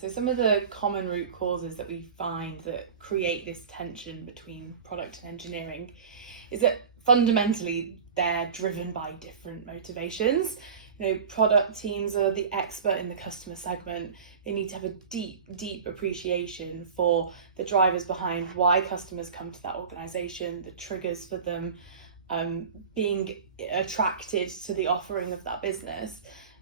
so some of the common root causes that we find that create this tension between product and engineering is that fundamentally they're driven by different motivations. Product teams are the expert in the customer segment. They need to have a deep appreciation for the drivers behind why customers come to that organization, the triggers for them being attracted to the offering of that business.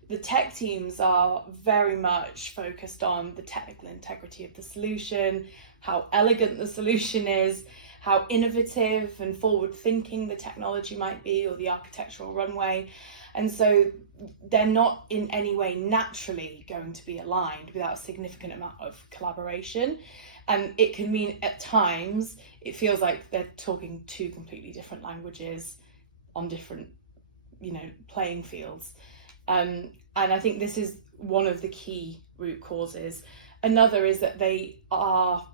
The tech teams are very much focused on the technical integrity of the solution, how elegant the solution is, how innovative and forward-thinking the technology might be, or the architectural runway. And so they're not in any way naturally going to be aligned without a significant amount of collaboration. And it can mean at times it feels like they're talking two completely different languages on different, playing fields. And I think this is one of the key root causes. Another is that they are,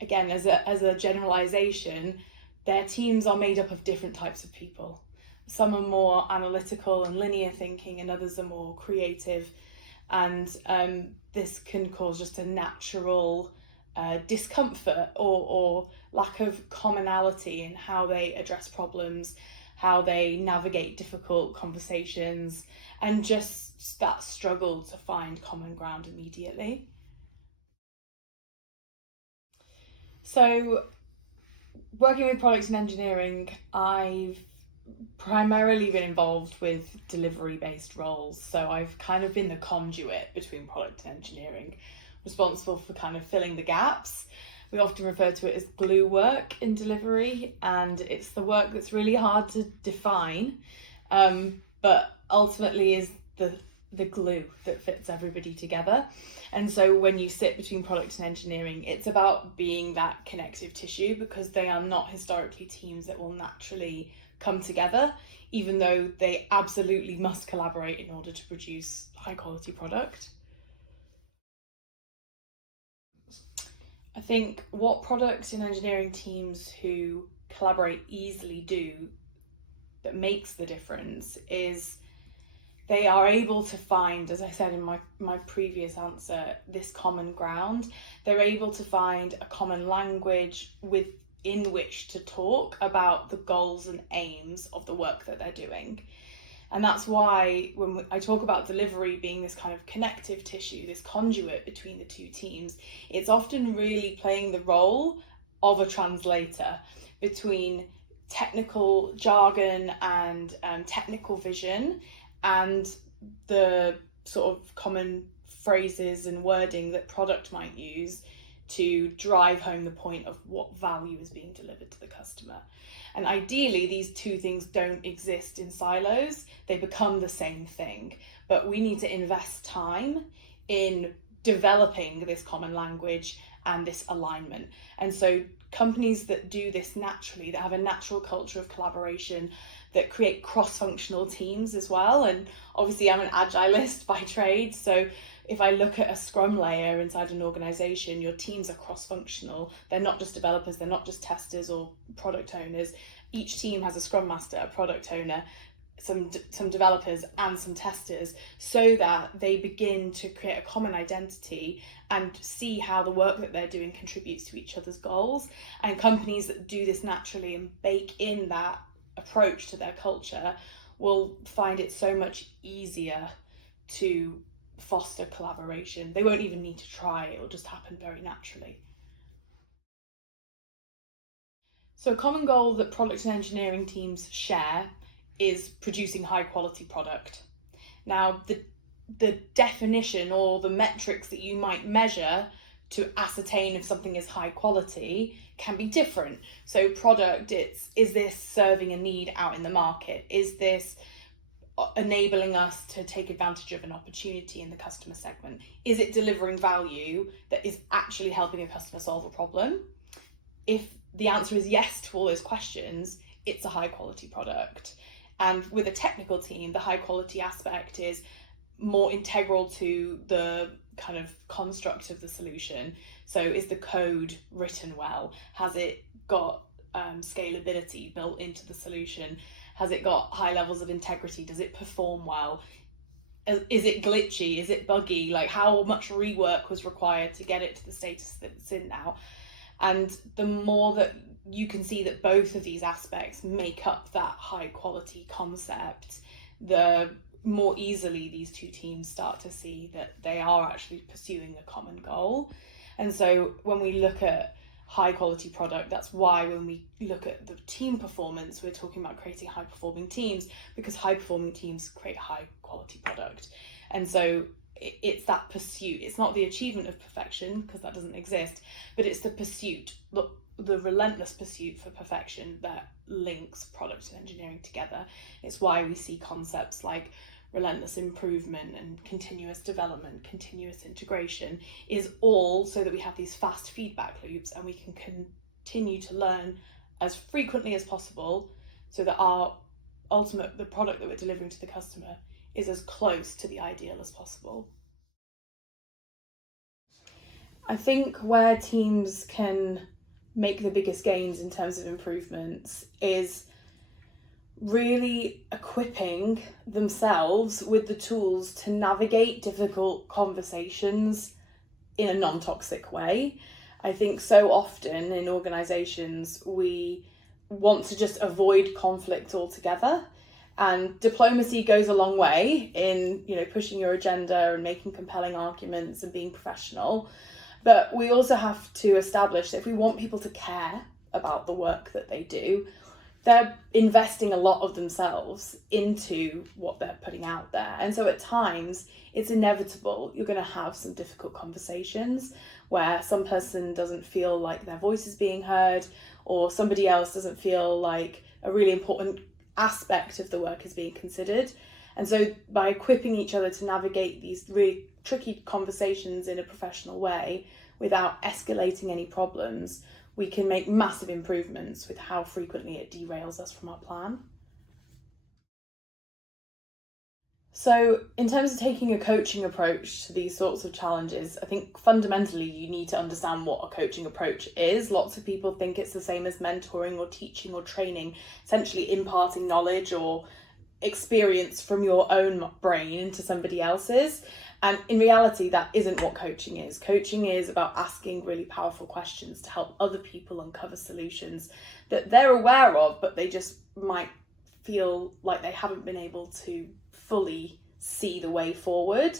again, as a generalization, their teams are made up of different types of people. Some are more analytical and linear thinking, and others are more creative. And this can cause just a natural discomfort or lack of commonality in how they address problems, how they navigate difficult conversations, and just that struggle to find common ground immediately. So, working with product and engineering, I've primarily been involved with delivery-based roles. So I've kind of been the conduit between product and engineering, responsible for kind of filling the gaps. We often refer to it as glue work in delivery, and it's the work that's really hard to define, but ultimately is the glue that fits everybody together. And so when you sit between product and engineering, it's about being that connective tissue, because they are not historically teams that will naturally come together, even though they absolutely must collaborate in order to produce high quality product. I think what product and engineering teams who collaborate easily do that makes the difference is they are able to find, as I said in my previous answer, this common ground. They're able to find a common language within which to talk about the goals and aims of the work that they're doing. And that's why when I talk about delivery being this kind of connective tissue, this conduit between the two teams, it's often really playing the role of a translator between technical jargon and technical vision and the sort of common phrases and wording that product might use to drive home the point of what value is being delivered to the customer. And ideally, these two things don't exist in silos. They become the same thing. But we need to invest time in developing this common language and this alignment. And so companies that do this naturally, that have a natural culture of collaboration, that create cross-functional teams as well. And obviously I'm an agilist by trade, so if I look at a scrum layer inside an organization, your teams are cross-functional. They're not just developers, they're not just testers or product owners. Each team has a scrum master, a product owner, some developers and some testers, so that they begin to create a common identity and see how the work that they're doing contributes to each other's goals. And companies that do this naturally and bake in that approach to their culture will find it so much easier to foster collaboration. They won't even need to try, it will just happen very naturally. So a common goal that product and engineering teams share is producing high quality product. Now, the definition or the metrics that you might measure to ascertain if something is high quality can be different. So product, is this serving a need out in the market? Is this enabling us to take advantage of an opportunity in the customer segment? Is it delivering value that is actually helping a customer solve a problem? If the answer is yes to all those questions, it's a high quality product. And with a technical team, the high quality aspect is more integral to the kind of construct of the solution. So is the code written well? Has it got scalability built into the solution? Has it got high levels of integrity? Does it perform well? is it glitchy? Is it buggy? Like, how much rework was required to get it to the status that it's in now? And the more that you can see that both of these aspects make up that high quality concept, the more easily these two teams start to see that they are actually pursuing a common goal. And so when we look at high quality product, that's why when we look at the team performance, we're talking about creating high performing teams, because high performing teams create high quality product. And so it's that pursuit. It's not the achievement of perfection, because that doesn't exist, but it's the pursuit, the relentless pursuit for perfection that links product and engineering together. It's why we see concepts like relentless improvement and continuous development, continuous integration, is all so that we have these fast feedback loops and we can continue to learn as frequently as possible, so that the product that we're delivering to the customer is as close to the ideal as possible. I think where teams can make the biggest gains in terms of improvements is really equipping themselves with the tools to navigate difficult conversations in a non-toxic way. I think so often in organizations we want to just avoid conflict altogether, and diplomacy goes a long way in, pushing your agenda and making compelling arguments and being professional. But we also have to establish that if we want people to care about the work that they do, they're investing a lot of themselves into what they're putting out there. And so at times it's inevitable you're going to have some difficult conversations where some person doesn't feel like their voice is being heard, or somebody else doesn't feel like a really important aspect of the work is being considered. And so by equipping each other to navigate these really tricky conversations in a professional way without escalating any problems, we can make massive improvements with how frequently it derails us from our plan. So in terms of taking a coaching approach to these sorts of challenges, I think fundamentally you need to understand what a coaching approach is. Lots of people think it's the same as mentoring or teaching or training, essentially imparting knowledge or experience from your own brain into somebody else's. And in reality, that isn't what coaching is. Coaching is about asking really powerful questions to help other people uncover solutions that they're aware of, but they just might feel like they haven't been able to fully see the way forward.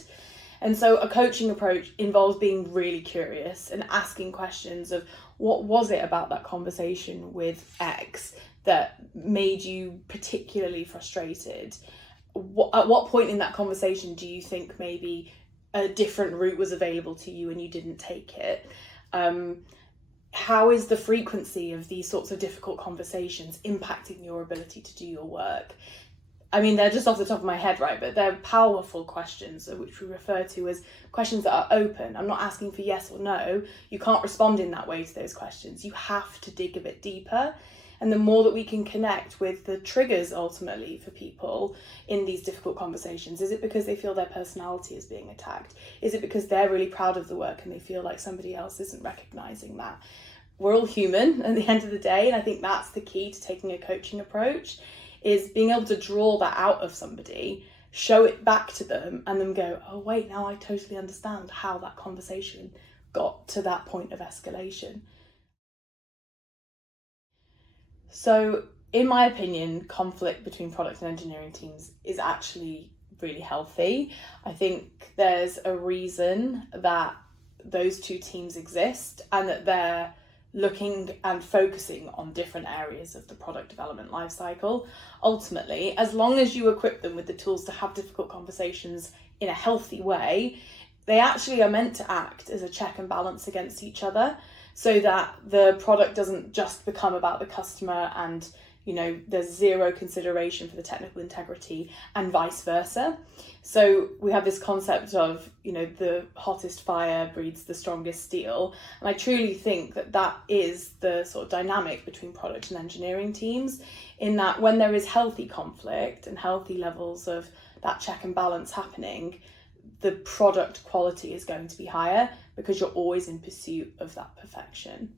And so a coaching approach involves being really curious and asking questions of, what was it about that conversation with X that made you particularly frustrated? At what point in that conversation do you think maybe a different route was available to you and you didn't take it? How is the frequency of these sorts of difficult conversations impacting your ability to do your work? I mean, they're just off the top of my head, right? But they're powerful questions, which we refer to as questions that are open. I'm not asking for yes or no. You can't respond in that way to those questions. You have to dig a bit deeper. And the more that we can connect with the triggers ultimately for people in these difficult conversations, is it because they feel their personality is being attacked? Is it because they're really proud of the work and they feel like somebody else isn't recognizing that? We're all human at the end of the day. And I think that's the key to taking a coaching approach, is being able to draw that out of somebody, show it back to them, and then go, oh wait, now I totally understand how that conversation got to that point of escalation. So in my opinion, conflict between product and engineering teams is actually really healthy. I think there's a reason that those two teams exist and that they're looking and focusing on different areas of the product development lifecycle. Ultimately, as long as you equip them with the tools to have difficult conversations in a healthy way, they actually are meant to act as a check and balance against each other, so that the product doesn't just become about the customer and there's zero consideration for the technical integrity, and vice versa. So we have this concept of, the hottest fire breeds the strongest steel. And I truly think that that is the sort of dynamic between product and engineering teams, in that when there is healthy conflict and healthy levels of that check and balance happening, the product quality is going to be higher because you're always in pursuit of that perfection.